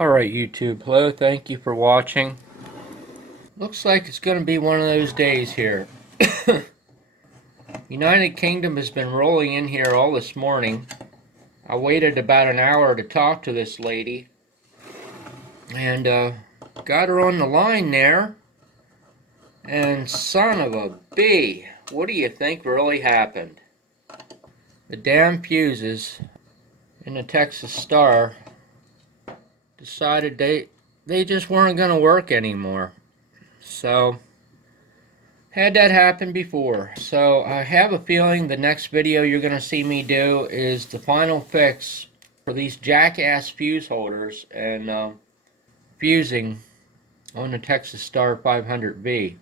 Alright YouTube, hello, thank you for watching. Looks like it's going to be one of those days here. United Kingdom has been rolling in here all this morning. I waited about an hour to talk to this lady. And got her on the line there. And son of a bee, what do you think really happened? The damn fuses in the Texas Star decided they just weren't going to work anymore. So had that happen before. So I have a feeling the next video you're going to see me do is the final fix for these jackass fuse holders and fusing on the Texas Star 500V.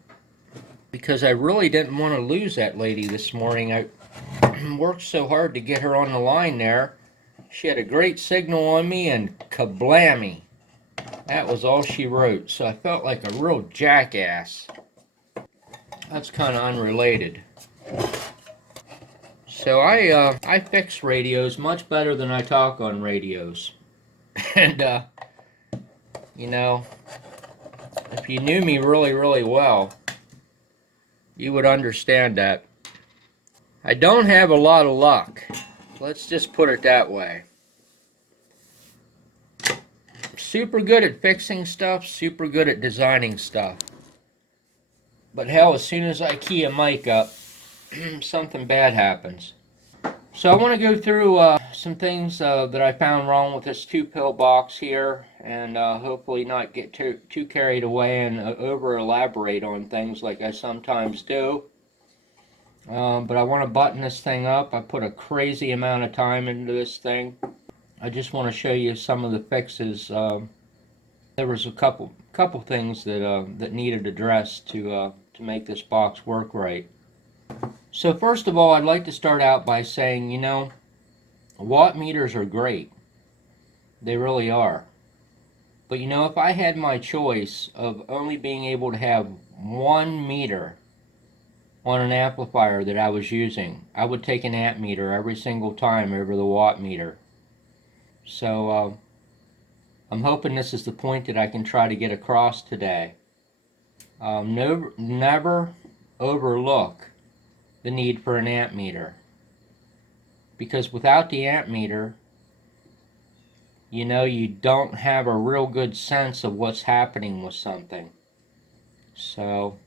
Because I really didn't want to lose that lady this morning. I worked so hard to get her on the line there. She had a great signal on me and kablammy. That was all she wrote. So I felt like a real jackass. That's kind of unrelated. So I fix radios much better than I talk on radios. And you know, if you knew me really well, you would understand that. I don't have a lot of luck. Let's just put it that way. Super good at fixing stuff, super good at designing stuff. But hell, as soon as I key a mic up, something bad happens. So I want to go through some things that I found wrong with this 2-pill box here, and hopefully not get too carried away and over elaborate on things like I sometimes do. But I want to button this thing up. I put a crazy amount of time into this thing. I just want to show you some of the fixes. There was a couple things that needed addressed to make this box work right. So first of all, I'd like to start out by saying, you know, watt meters are great. They really are. But you know, if I had my choice of only being able to have 1 meter on an amplifier that I was using, I would take an amp meter every single time over the watt meter. So I'm hoping this is the point that I can try to get across today. Never overlook the need for an amp meter, because without the amp meter, you know, you don't have a real good sense of what's happening with something. So,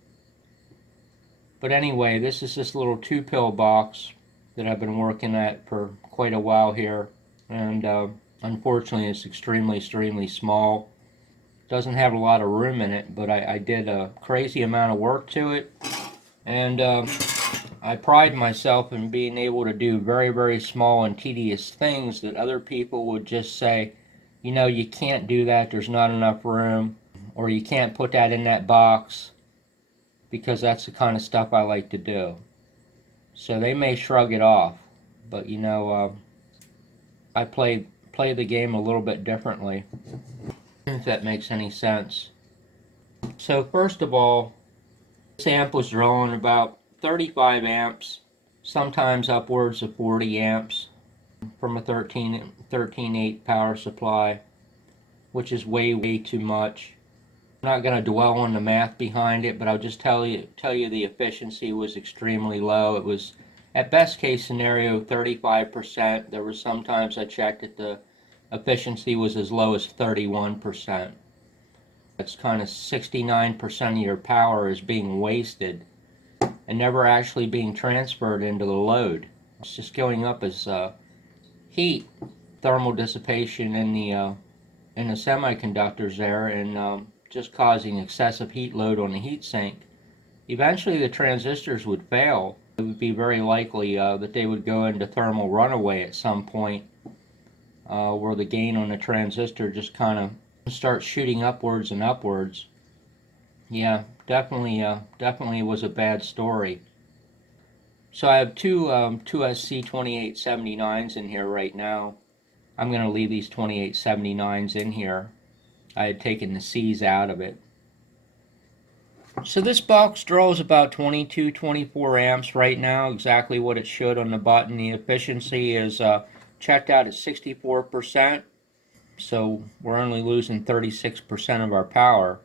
but anyway, this is this little 2-pill box that I've been working at for quite a while here, and unfortunately it's extremely small. Doesn't have a lot of room in it, but I did a crazy amount of work to it, and I pride myself in being able to do very small and tedious things that other people would just say, you know, you can't do that, there's not enough room, or you can't put that in that box, because that's the kind of stuff I like to do. So they may shrug it off, but you know, I play the game a little bit differently, if that makes any sense. So first of all, this amp was drawing about 35 amps, sometimes upwards of 40 amps from a 13.8 power supply, which is way too much. I'm not going to dwell on the math behind it, but I'll just tell you the efficiency was extremely low. It was, at best case scenario, 35%. There were sometimes I checked that the efficiency was as low as 31%. That's kind of 69% of your power is being wasted and never actually being transferred into the load. It's just going up as heat, thermal dissipation in the semiconductors there, and just causing excessive heat load on the heat sink. Eventually the transistors would fail. It would be very likely that they would go into thermal runaway at some point, where the gain on the transistor just kind of starts shooting upwards and upwards. Yeah, definitely was a bad story. So I have two SC2879s in here right now. I'm going to leave these 2879s in here. I had taken the C's out of it. So this box draws about 22-24 amps right now, exactly what it should on the button. The efficiency is checked out at 64%. So we're only losing 36% of our power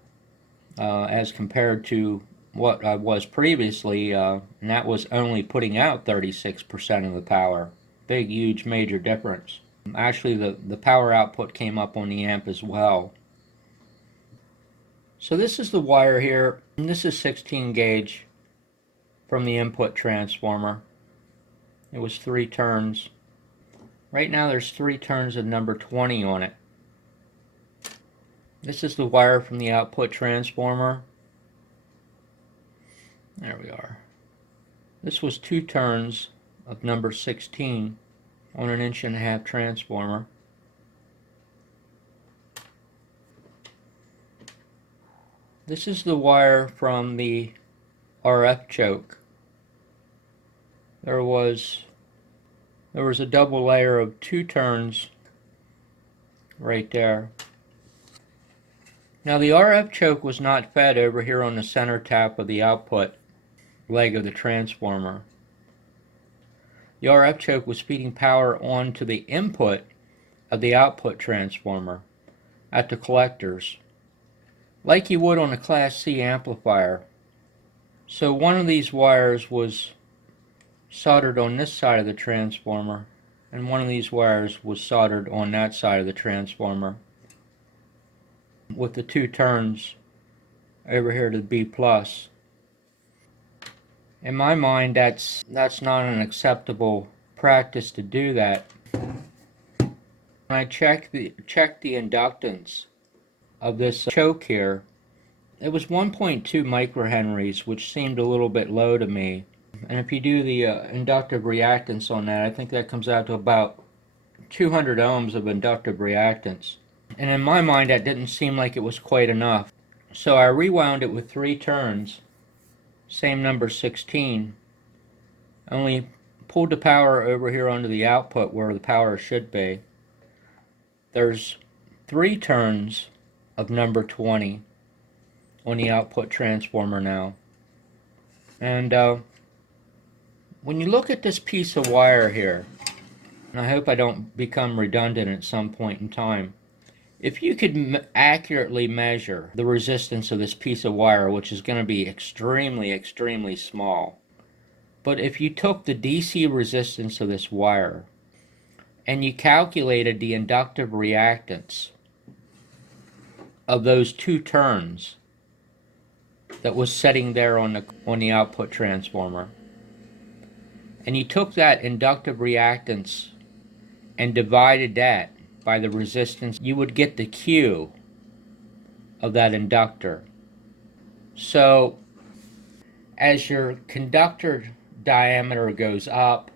as compared to what I was previously, and that was only putting out 36% of the power. Big, huge, major difference. Actually, the power output came up on the amp as well. So this is the wire here, and this is 16 gauge from the input transformer. It was 3 turns. Right now there's 3 turns of number 20 on it. This is the wire from the output transformer. There we are. This was 2 turns of number 16 on an 1.5" transformer. This is the wire from the RF choke. There was a double layer of 2 turns right there. Now the RF choke was not fed over here on the center tap of the output leg of the transformer. The RF choke was feeding power onto the input of the output transformer at the collectors, like you would on a Class C amplifier. So one of these wires was soldered on this side of the transformer, and one of these wires was soldered on that side of the transformer, with the 2 turns over here to B+. In my mind, that's not an acceptable practice to do that. When I checked the inductance of this choke here, it was 1.2 microhenries, which seemed a little bit low to me. And if you do the inductive reactance on that, I think that comes out to about 200 ohms of inductive reactance. And in my mind, that didn't seem like it was quite enough. So I rewound it with 3 turns, same number 16, only pulled the power over here onto the output where the power should be. There's 3 turns of number 20 on the output transformer now. And when you look at this piece of wire here, and I hope I don't become redundant at some point in time, if you could accurately measure the resistance of this piece of wire, which is going to be extremely, extremely small, but if you took the DC resistance of this wire and you calculated the inductive reactance of those 2 turns that was sitting there on the output transformer, and you took that inductive reactance and divided that by the resistance, you would get the Q of that inductor. So as your conductor diameter goes up,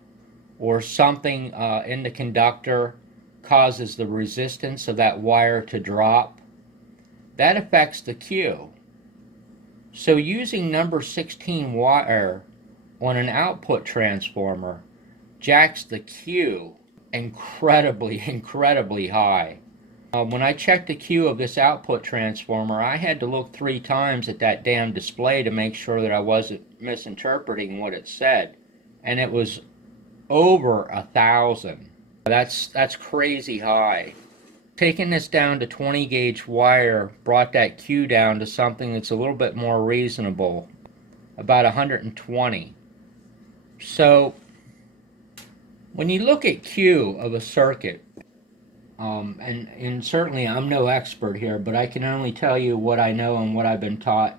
or something in the conductor causes the resistance of that wire to drop, that affects the Q. So using number 16 wire on an output transformer jacks the Q incredibly, incredibly high. When I checked the Q of this output transformer, I had to look 3 times at that damn display to make sure that I wasn't misinterpreting what it said. And it was over 1,000. That's crazy high. Taking this down to 20 gauge wire brought that Q down to something that's a little bit more reasonable, about 120. So when you look at Q of a circuit, and certainly I'm no expert here, but I can only tell you what I know and what I've been taught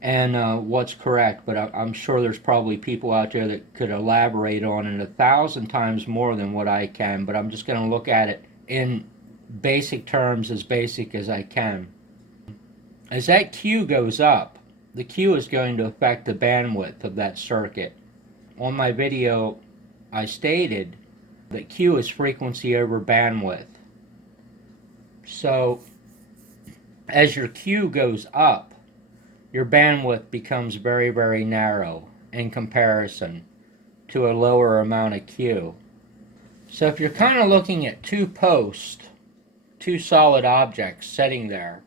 and what's correct, but I'm sure there's probably people out there that could elaborate on it 1,000 times more than what I can, but I'm just going to look at it in basic terms, as basic as I can. As that Q goes up, the Q is going to affect the bandwidth of that circuit. On my video, I stated that Q is frequency over bandwidth. So as your Q goes up, your bandwidth becomes very, very narrow in comparison to a lower amount of Q. So if you're kind of looking at 2 posts, 2 solid objects sitting there,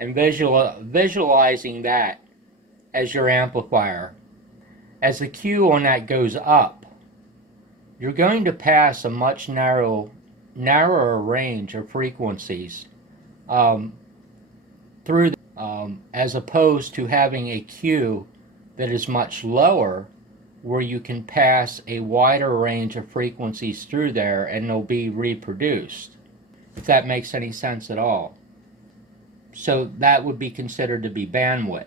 and visualizing that as your amplifier, as the Q on that goes up, you're going to pass a much narrower narrower range of frequencies um, through as opposed to having a Q that is much lower, where you can pass a wider range of frequencies through there and they'll be reproduced, if that makes any sense at all. So that would be considered to be bandwidth.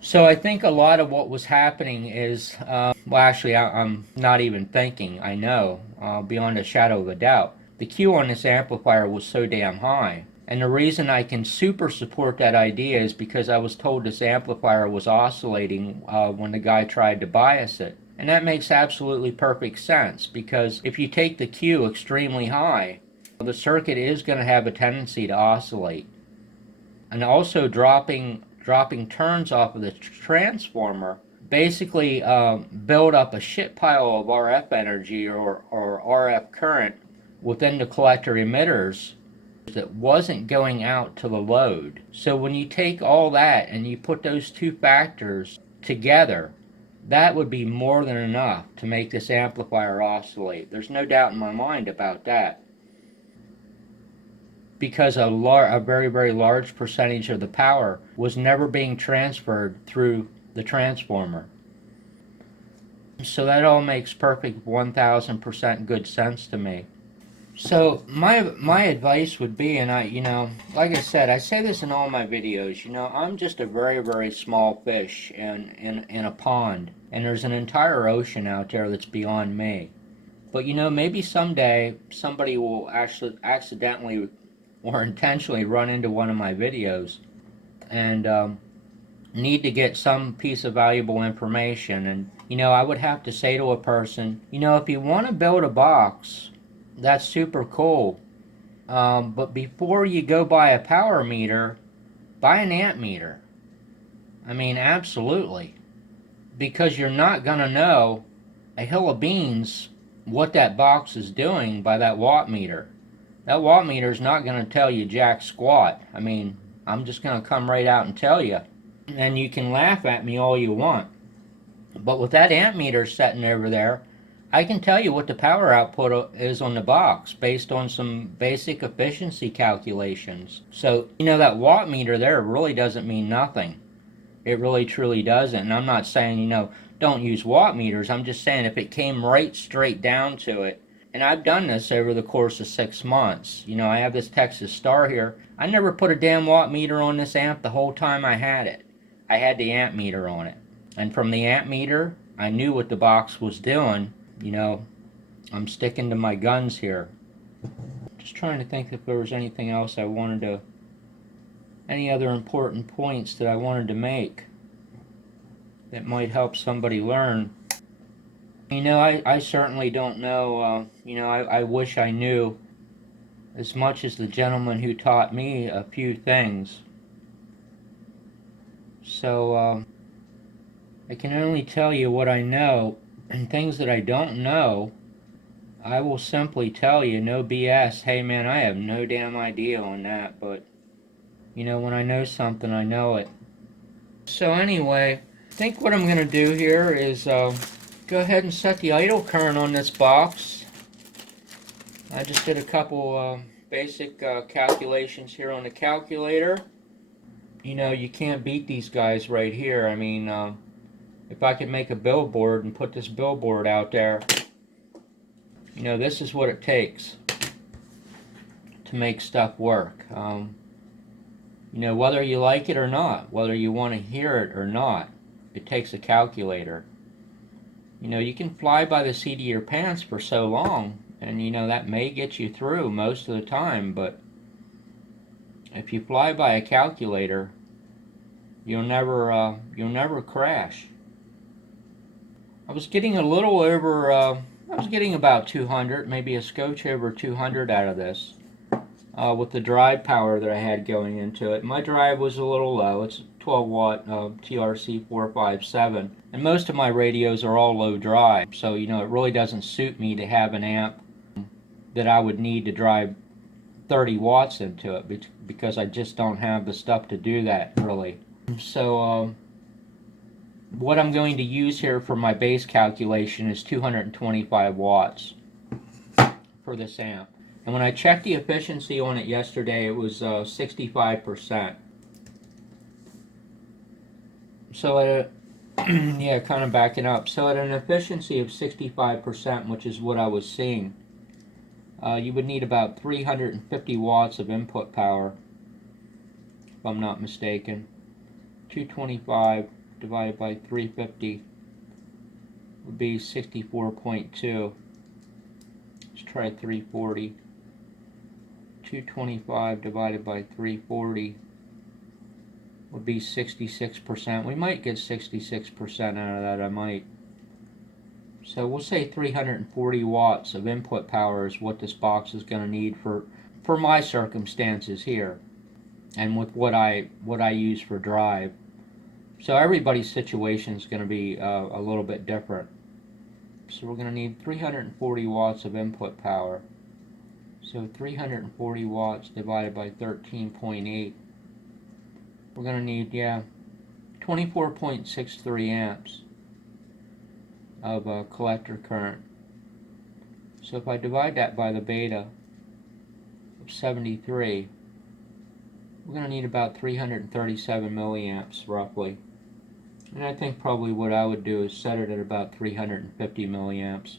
So I think a lot of what was happening is, well, actually, I'm not even thinking, I know, beyond a shadow of a doubt, the Q on this amplifier was so damn high. And the reason I can super support that idea is because I was told this amplifier was oscillating when the guy tried to bias it. And that makes absolutely perfect sense, because if you take the Q extremely high, the circuit is going to have a tendency to oscillate. And also dropping turns off of the transformer basically build up a shit pile of RF energy or RF current within the collector emitters that wasn't going out to the load. So when you take all that and you put those two factors together, that would be more than enough to make this amplifier oscillate. There's no doubt in my mind about that, because a very, very large percentage of the power was never being transferred through the transformer. So that all makes perfect 1000% good sense to me. So my advice would be, and like I said, I say this in all my videos, I'm just a very, very small fish in a pond, and there's an entire ocean out there that's beyond me. But maybe someday somebody will actually accidentally or intentionally run into one of my videos and need to get some piece of valuable information. And I would have to say to a person, if you want to build a box, that's super cool, but before you go buy a power meter, buy an amp meter. I mean, absolutely, because you're not going to know a hill of beans what that box is doing by that watt meter. That watt meter is not going to tell you jack squat. I mean, I'm just going to come right out and tell you, and you can laugh at me all you want, but with that amp meter sitting over there, I can tell you what the power output is on the box based on some basic efficiency calculations. So, that watt meter there really doesn't mean nothing. It really truly doesn't. And I'm not saying, don't use watt meters. I'm just saying if it came right straight down to it, and I've done this over the course of 6 months. I have this Texas Star here. I never put a damn watt meter on this amp the whole time I had it. I had the amp meter on it. And from the amp meter, I knew what the box was doing. I'm sticking to my guns here. Just trying to think if there was anything else any other important points that I wanted to make that might help somebody learn. I certainly don't know. I wish I knew as much as the gentleman who taught me a few things. So I can only tell you what I know, and things that I don't know, I will simply tell you, no BS. Hey man, I have no damn idea on that, but when I know something, I know it. So anyway, I think what I'm going to do here is go ahead and set the idle current on this box. I just did a couple basic calculations here on the calculator. You can't beat these guys right here. I mean, if I could make a billboard and put this billboard out there, this is what it takes to make stuff work. Whether you like it or not, whether you want to hear it or not, it takes a calculator. You can fly by the seat of your pants for so long, and that may get you through most of the time, but if you fly by a calculator, you'll never crash. I was getting a little over, I was getting about 200, maybe a scotch over 200 out of this, with the drive power that I had going into it. My drive was a little low. It's 12 watt TRC 457, and most of my radios are all low drive, so it really doesn't suit me to have an amp that I would need to drive 30 watts into it, because I just don't have the stuff to do that, really. So what I'm going to use here for my base calculation is 225 watts for this amp. And when I checked the efficiency on it yesterday, it was 65%. So at a yeah, kind of backing up. So at an efficiency of 65%, which is what I was seeing, you would need about 350 watts of input power, if I'm not mistaken. 225 divided by 350 would be 64.2. Let's try 340. 225 divided by 340 would be 66%. We might get 66% out of that, I might. So we'll say 340 watts of input power is what this box is going to need for my circumstances here, and with what I use for drive. So everybody's situation is going to be a little bit different. So we're going to need 340 watts of input power. So 340 watts divided by 13.8. We're going to need, 24.63 amps of collector current. So if I divide that by the beta of 73, we're going to need about 337 milliamps roughly. And I think probably what I would do is set it at about 350 milliamps.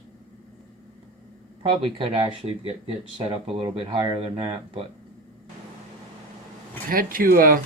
Probably could actually get set up a little bit higher than that, but I had to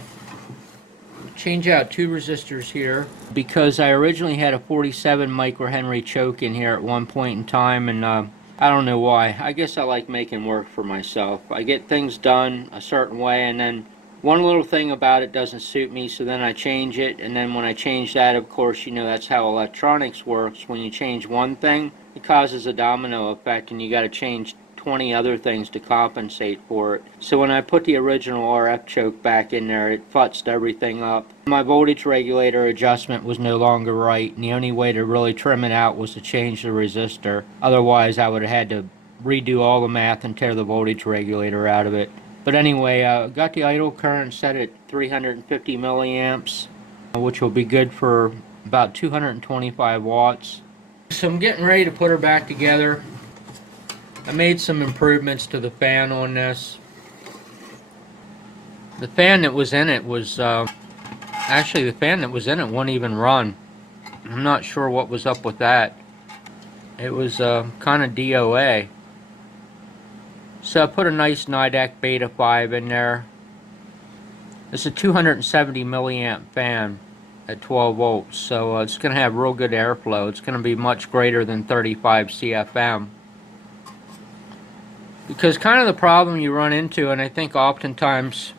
change out two resistors here because I originally had a 47 microhenry choke in here at one point in time, and I don't know why. I guess I like making work for myself. I get things done a certain way, and then one little thing about it doesn't suit me, so then I change it, and then when I change that, of course, you know that's how electronics works. When you change one thing, it causes a domino effect, and you got to change 20 other things to compensate for it. So when I put the original RF choke back in there, it futzed everything up. My voltage regulator adjustment was no longer right, and the only way to really trim it out was to change the resistor. Otherwise, I would have had to redo all the math and tear the voltage regulator out of it. But anyway, got the idle current set at 350 milliamps, which will be good for about 225 watts. So I'm getting ready to put her back together. I made some improvements to the fan on this. The fan that was in it was, actually the fan that was in it wouldn't even run. I'm not sure what was up with that. It was kind of DOA. So I put a nice Nidec Beta 5 in there. It's a 270 milliamp fan at 12 volts, so it's going to have real good airflow. It's going to be much greater than 35 CFM. Because kind of the problem you run into, and I think oftentimes,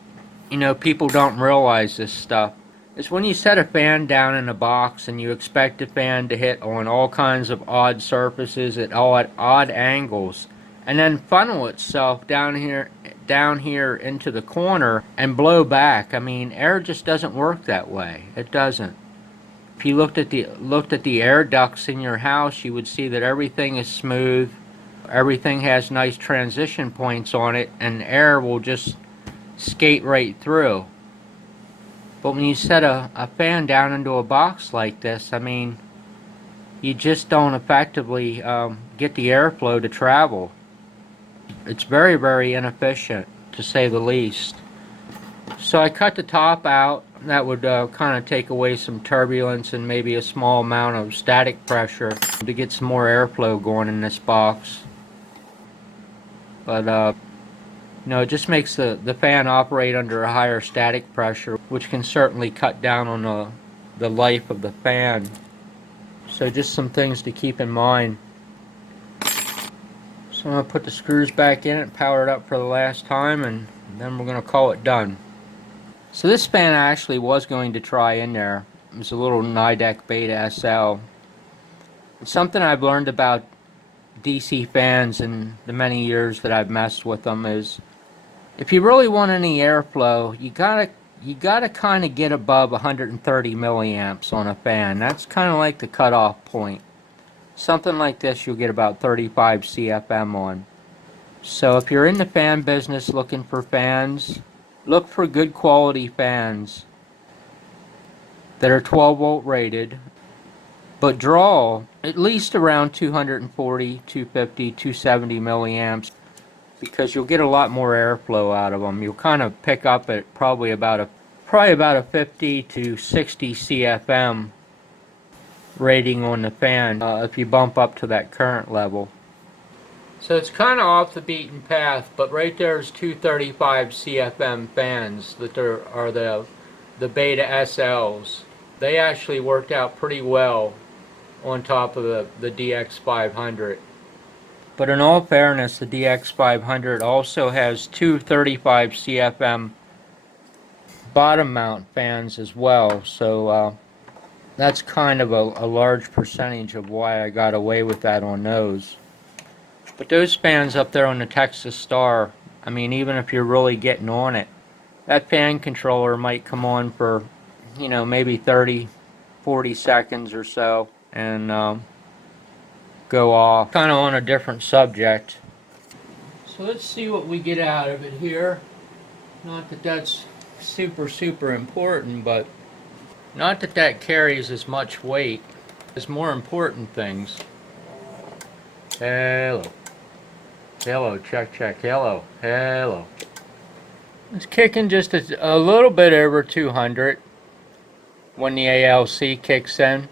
you know, people don't realize this stuff, is when you set a fan down in a box and you expect the fan to hit on all kinds of odd surfaces at odd angles, and then funnel itself down here into the corner and blow back. I mean, air just doesn't work that way. It doesn't. If you looked at the air ducts in your house, you would see that everything is smooth. Everything has nice transition points on it, and air will just skate right through. But when you set a fan down into a box like this, I mean, you just don't effectively get the airflow to travel. It's very, very inefficient, to say the least. So I cut the top out. That would kind of take away some turbulence and maybe a small amount of static pressure to get some more airflow going in this box. But no, it just makes the fan operate under a higher static pressure, which can certainly cut down on the life of the fan. So just some things to keep in mind. So I'm going to put the screws back in it, power it up for the last time, and then we're going to call it done. So this fan I actually was going to try in there. It's a little Nidec Beta SL. It's something I've learned about DC fans in the many years that I've messed with them is, if you really want any airflow, you gotta kind of get above 130 milliamps on a fan. That's kind of like the cutoff point. Something like this you'll get about 35 CFM on. So if you're in the fan business looking for fans, look for good quality fans that are 12 volt rated, but draw at least around 240, 250, 270 milliamps, because you'll get a lot more airflow out of them. You'll kind of pick up at probably about a 50 to 60 CFM rating on the fan if you bump up to that current level. So it's kind of off the beaten path, but right there's 235 CFM fans that are the Beta SLs. They actually worked out pretty well on top of the DX500. But in all fairness, the DX500 also has two 35 CFM bottom mount fans as well, so that's kind of a large percentage of why I got away with that on those. But those fans up there on the Texas Star, I mean, even if you're really getting on it, that fan controller might come on for, you know, maybe 30, 40 seconds or so and go off. Kind of on a different subject. So let's see what we get out of it here. Not that that's super important, but not that that carries as much weight as more important things. Hello. Hello, check, hello, hello. It's kicking just a little bit over 200 when the ALC kicks in.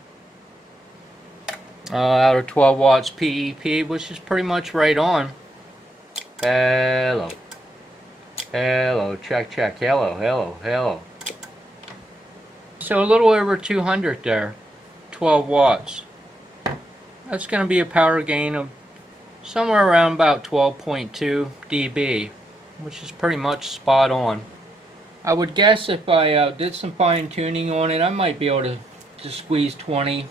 Out of 12 watts PEP, which is pretty much right on. Hello. Hello, check, hello. So a little over 200 there, 12 watts. That's going to be a power gain of somewhere around about 12.2 dB, which is pretty much spot on. I would guess if I did some fine tuning on it, I might be able to squeeze 20,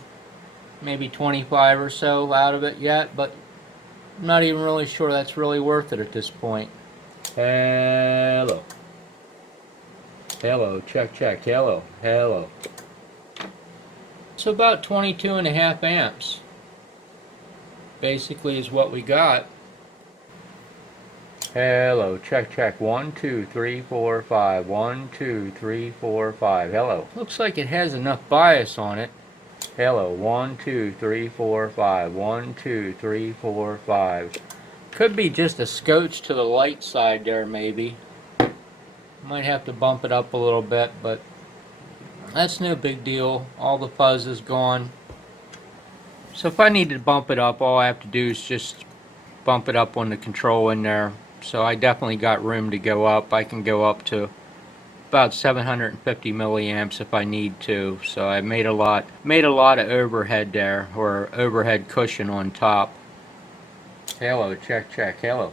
maybe 25 or so out of it yet, but I'm not even really sure that's really worth it at this point. Hello. Hello, check, hello. So about 22.5 amps. Basically is what we got. Hello, check, 1, 2, 3, 4, 5, 1, 2, 3, 4, 5, hello. Looks like it has enough bias on it. Hello, 1, 2, 3, 4, 5, 1, 2, 3, 4, 5. Could be just a scotch to the light side there maybe. Might have to bump it up a little bit, but that's no big deal. All the fuzz is gone. So if I need to bump it up, all I have to do is just bump it up on the control in there. So I definitely got room to go up. I can go up to about 750 milliamps if I need to. So I made a lot of overhead there, or overhead cushion on top. Hello, check, hello.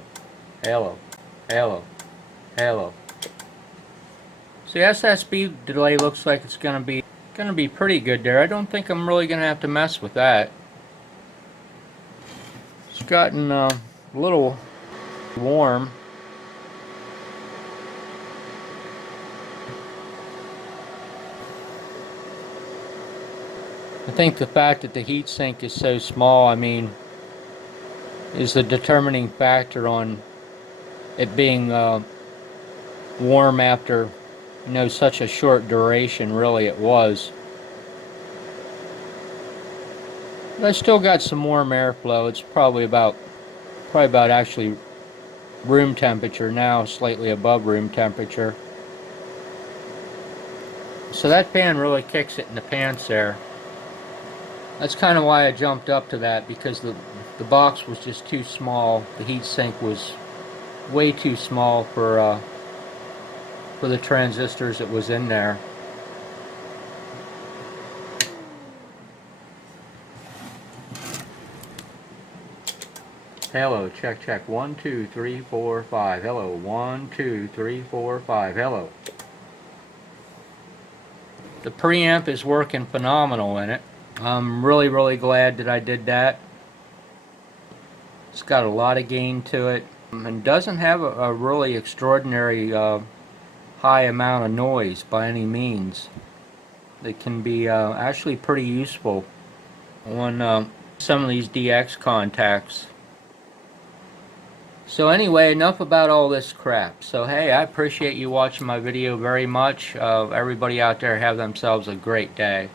So the SSB delay looks like it's gonna be pretty good there. I don't think I'm really gonna have to mess with that. It's gotten a little warm. I think the fact that the heatsink is so small, I mean, is the determining factor on it being warm after, you know, such a short duration. Really, it was. But I still got some warm airflow. It's probably about actually room temperature now, slightly above room temperature. So that fan really kicks it in the pants there. That's kind of why I jumped up to that, because the box was just too small. The heatsink was way too small for the transistors that was in there. Hello, check, 1, 2, 3, 4, 5. Hello, 1, 2, 3, 4, 5. Hello. The preamp is working phenomenal in it. I'm really glad that I did that. It's got a lot of gain to it, and doesn't have a really extraordinary high amount of noise by any means. It can be actually pretty useful on some of these DX contacts. So anyway, enough about all this crap. So hey, I appreciate you watching my video very much. Everybody out there, have themselves a great day.